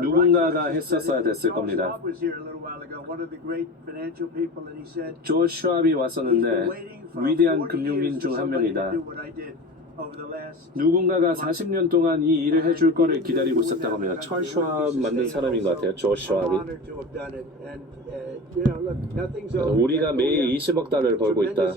누군가가 했었어야 됐을 겁니다. 조 슈왑이 왔었는데 위대한 금융인 중 한 명이다. 누군가가 40년 동안 이 일을 해줄 거를 기다리고 있었다고 합니다. 철 슈왑 만든 사람인 것 같아요. 조 슈왑이. 우리가 매일 20억 달러를 벌고 있다.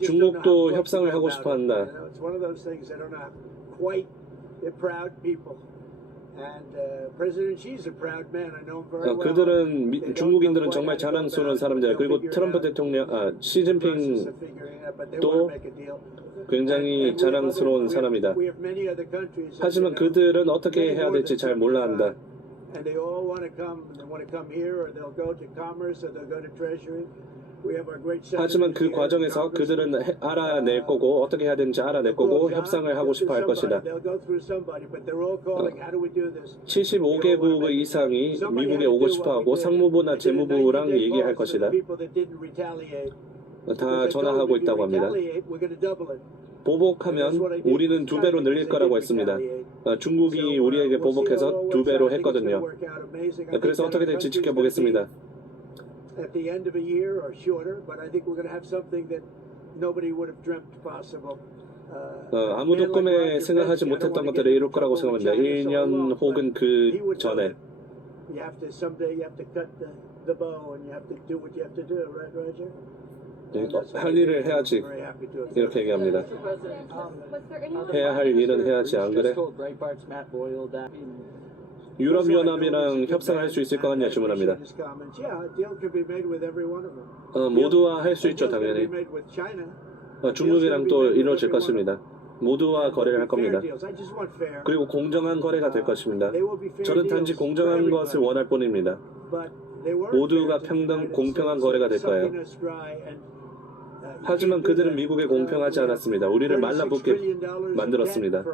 중국도 협상을 하고 싶어 한다. 그들은 중국인들은 정말 자랑스러운 사람들. 그리고 트럼프 대통령, 시진핑도 굉장히 자랑스러운 사람이다. 하지만 그들은 어떻게 해야 될지 잘 몰라 한다. 하지만 그 과정에서 그들은 알아낼 거고 어떻게 해야 되는지 알아낼 거고 협상을 하고 싶어 할 것이다. 75개국 이상이 미국에 오고 싶어 하고 상무부나 재무부랑 얘기할 것이다. 다 전화하고 있다고 합니다. 보복하면 우리는 2배로 늘릴 거라고 했습니다. 중국이 우리에게 보복해서 2배로 했거든요. 그래서 어떻게 될지 지켜보겠습니다. At the end of a year or shorter, but I think we're going to have something that nobody would have dreamt possible. 아무도 꿈에 생각하지 못했던 것들을 이룰 거라고 생각합니다. 1년 혹은 그 전에. You have to someday you have to cut the bow and you have to do what you have to do, right, Roger? 할 일을 해야지. 이렇게 얘기합니다. 해야 할 일은 해야지, 안 그래? 유럽연합이랑 협상할 수 있을 것 같냐 질문합니다. 모두와 할 수 있죠, 당연히. 중국이랑 또 이루어질 것입니다. 모두와 거래를 할 겁니다. 그리고 공정한 거래가 될 것입니다. 저는 단지 공정한 것을 원할 뿐입니다. 모두가 공평한 거래가 될 거예요. 하지만 그들은 미국에 공평하지 않았습니다. 우리를 말라붙게 만들었습니다.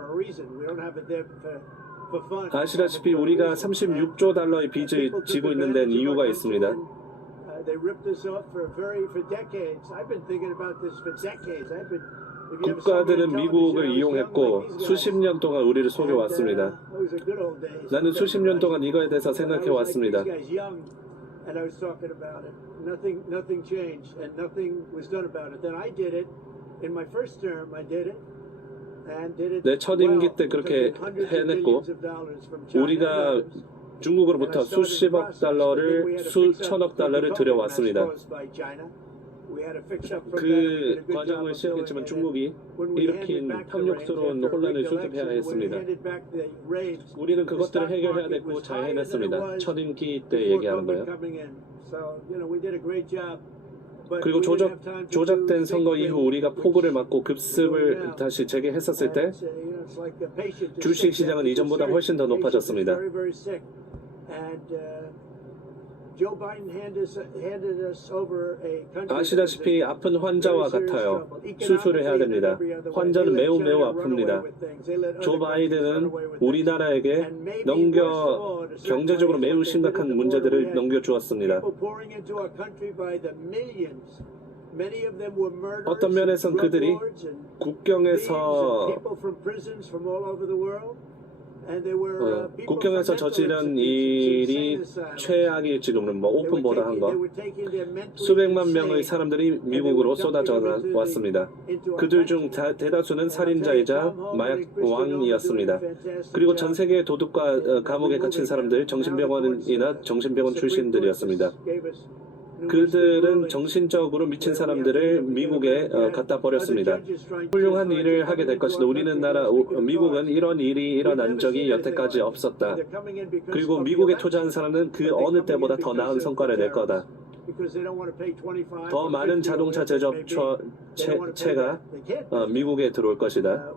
아시다시피 우리가 36조 달러의 빚을 지고 있는 데는 이유가 있습니다. 국가들은 미국을 이용했고 수십 년 동안 우리를 속여왔습니다. 나는 수십 년 동안 이거에 대해서 생각해왔습니다. 내 첫 임기 때 그렇게 해냈고 우리가 중국으로부터 수십억 달러를 수천억 달러를 들여왔습니다. 그 과정을 시작했지만 중국이 일으킨 탐욕스러운 혼란을 수습해야 했습니다. 우리는 그것들을 해결해야 됐고 잘 해냈습니다. 첫 임기 때 얘기하는 거예요. 그리고 조작된 선거 이후 우리가 폭우를 맞고 급습을 다시 재개했었을 때 주식 시장은 이전보다 훨씬 더 높아졌습니다. 아시다시피 아픈 환자와 같아요. 수술을 해야 됩니다. 환자는 매우 아픕니다. 조 바이든은 우리나라에게 경제적으로 매우 심각한 문제들을 넘겨주었습니다. 어떤 면에선 그들이 국경에서 저지른 일이 최악일지도는 오픈보다 한 것. 수백만 명의 사람들이 미국으로 쏟아져 왔습니다. 그들 중 대다수는 살인자이자 마약 왕이었습니다. 그리고 전 세계의 도둑과 감옥에 갇힌 사람들, 정신병원이나 정신병원 출신들이었습니다. 그들은 정신적으로 미친 사람들을 미국에 갖다 버렸습니다. 훌륭한 일을 하게 될 것이다. 미국은 이런 일이 일어난 적이 여태까지 없었다. 그리고 미국에 투자한 사람은 그 어느 때보다 더 나은 성과를 낼 거다. 더 많은 자동차 제조업체가 미국에 들어올 것이다.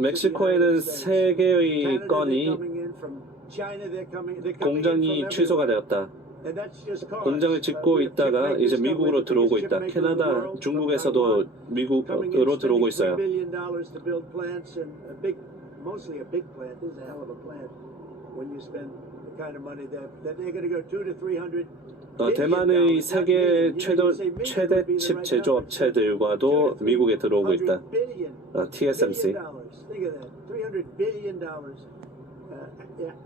멕시코에는 3개의 건이 공장이 취소가 되었다. 공장을 짓고 있다가 이제 미국으로 들어오고 있다. 캐나다, 중국에서도 미국으로 들어오고 있어요. kind of money that they're going to go 200 to 300. 대만의 세계 최대 칩 제조업체들과도 미국에 들어오고 있다. TSMC. Think of that, $300 billion.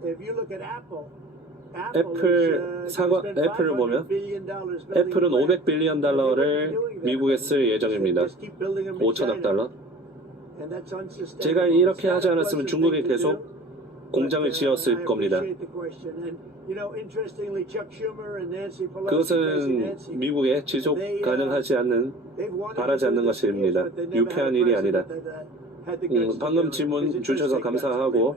If you look at Apple, 애플을 보면 애플은 $500빌리언 미국에 쓸 예정입니다. 5천억 달러. 제가 이렇게 하지 않았으면 중국에 계속 공장을 지었을 겁니다. 그것은 미국에 지속 가능하지 않는, 바라지 않는 것입니다. 유쾌한 일이 아니다. 방금 질문 주셔서 감사하고,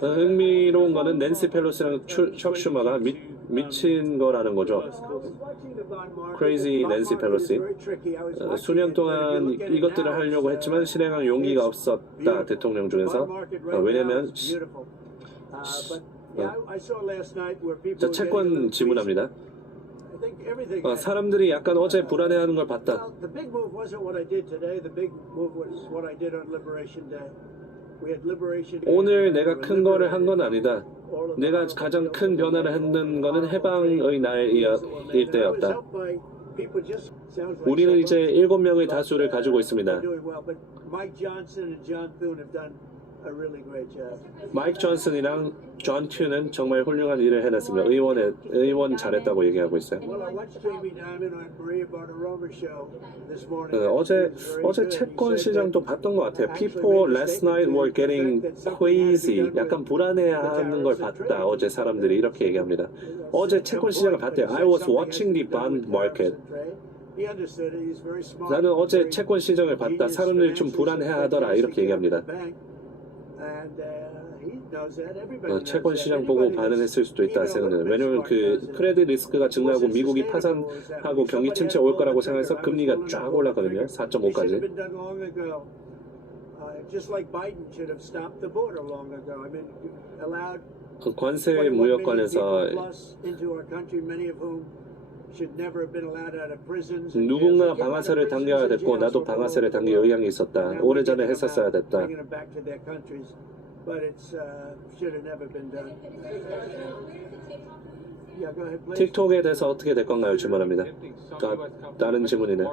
흥미로운 거는 낸시 펠로시랑 척 슈머가 미친 거라는 거죠. Crazy 낸시 펠로시. 수년 동안 이것들을 하려고 했지만 실행할 용기가 없었다, 대통령 중에서. 왜냐면 자, 채권 질문합니다. 사람들이 약간 어제 불안해하는 걸 봤다. 오늘 내가 큰 거를 한 건 아니다. 내가 가장 큰 변화를 했는 거는 해방의 날일 때였다. 우리는 이제 7명의 다수를 가지고 있습니다. 마이크 존슨이랑 존 튜는 정말 훌륭한 일을 해냈습니다. 의원 잘했다고 얘기하고 있어요. 어제 채권 시장도 봤던 것 같아요. People last night were getting crazy. 약간 불안해하는 걸 봤다. 어제 사람들이 이렇게 얘기합니다. 어제 채권 시장을 봤대요. I was watching the bond market. 나는 어제 채권 시장을 봤다. 사람들이 좀 불안해하더라. 이렇게 얘기합니다. 채권 시장 보고 반응했을 수도 있다 생각해요. 왜냐면 그 크레딧 리스크가 증가하고 미국이 파산하고 경기 침체 올 거라고 생각해서 금리가 쫙 올랐거든요. 4.5까지. 관세 무역관에서 누군가 방아쇠를 당겨야 됐고 나도 방아쇠를 당길 의향이 있었다. 오래전에 했었어야 됐다. 틱톡에 대해서 어떻게 될 건가요? 질문합니다. 다른 질문이네.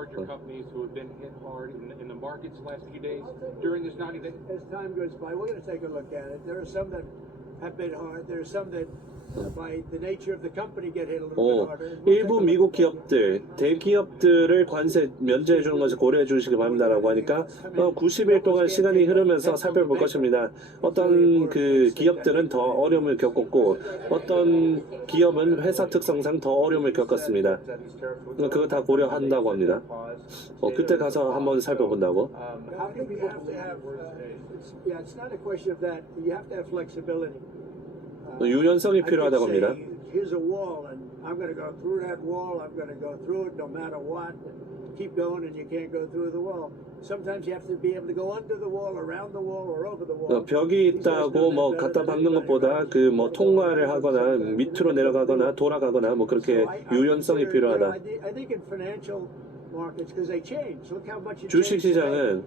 일부 미국 기업들, 대기업들을 관세 면제해 주는 것을 고려해 주시기 바랍니다라고 하니까 90일 동안 시간이 흐르면서 살펴볼 것입니다. 어떤 그 기업들은 더 어려움을 겪었고 어떤 기업은 회사 특성상 더 어려움을 겪었습니다. 그거 다 고려한다고 합니다. 그때 가서 한번 살펴본다고. 유연성이 필요하다고 합니다. Here's a wall, and I'm going to go through that wall. I'm going to go through it no matter what. Keep going, and you can't go through the wall. Sometimes you have to be able to go under the wall, around the wall, or over the wall. 벽이 있다고 뭐 갖다 박는 것보다 그 뭐 통과를 하거나 밑으로 내려가거나 돌아가거나 뭐 그렇게 유연성이 필요하다. 주식 시장은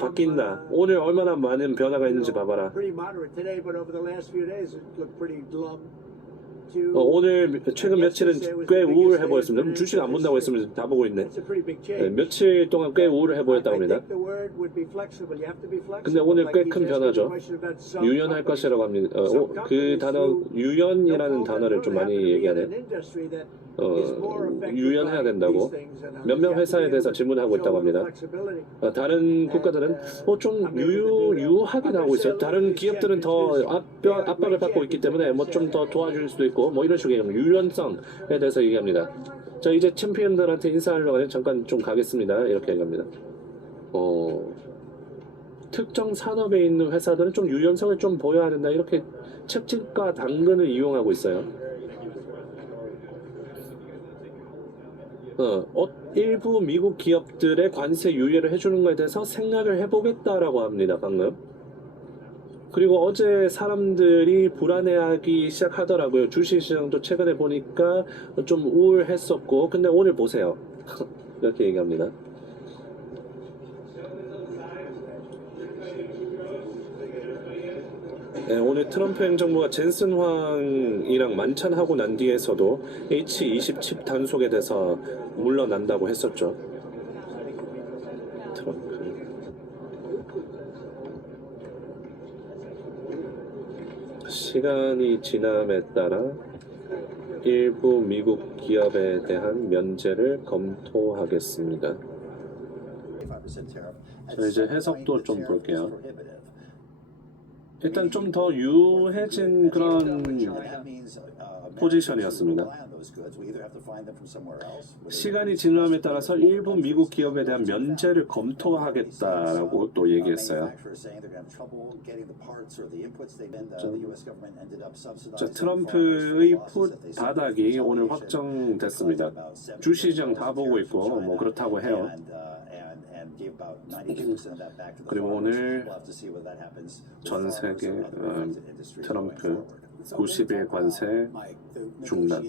바뀐다. 오늘 얼마나 많은 변화가 있는지 봐봐라. 오늘 최근 며칠은 꽤 우울해 보였습니다. 주식 안 본다고 했으면 다 보고 있네. 며칠 동안 꽤 우울해 보였다고 합니다. 근데 오늘 꽤 큰 변화죠. 유연할 것이라고 합니다. 그 단어 유연이라는 단어를 좀 많이 얘기하네요. 유연해야 된다고 몇몇 회사에 대해서 질문하고 있다고 합니다. 다른 국가들은 좀 유하게 나오고 있어요. 다른 기업들은 더 압박을 받고 있기 때문에 뭐 좀 더 도와줄 수도 있고 뭐 이런 식의 유연성에 대해서 얘기합니다. 자, 이제 챔피언들한테 인사하려고 하면 잠깐 좀 가겠습니다. 이렇게 얘기합니다. 특정 산업에 있는 회사들은 좀 유연성을 좀 보여야 된다. 이렇게 채찍과 당근을 이용하고 있어요. 일부 미국 기업들의 관세 유예를 해주는 것에 대해서 생각을 해보겠다라고 합니다. 방금. 그리고 어제 사람들이 불안해하기 시작하더라고요. 주식시장도 최근에 보니까 좀 우울했었고 근데 오늘 보세요. 이렇게 얘기합니다. 네, 오늘 트럼프 행정부가 젠슨 황이랑 만찬하고 난 뒤에서도 H-20 칩 단속에 대해서 물러난다고 했었죠. 트럼프. 시간이 지남에 따라 일부 미국 기업에 대한 면제를 검토하겠습니다. 자, 이제 해석도 좀 볼게요. 일단 좀 더 유해진 그런 포지션이었습니다. 시간이 지남에 따라서 일부 미국 기업에 대한 면제를 검토하겠다라고 또 얘기했어요. 자, 트럼프의 풋 바닥이 오늘 확정됐습니다. 주시장 다 보고 있고 뭐 그렇다고 해요. 그리고 오늘 전 세계 트럼프 90일 관세 중단.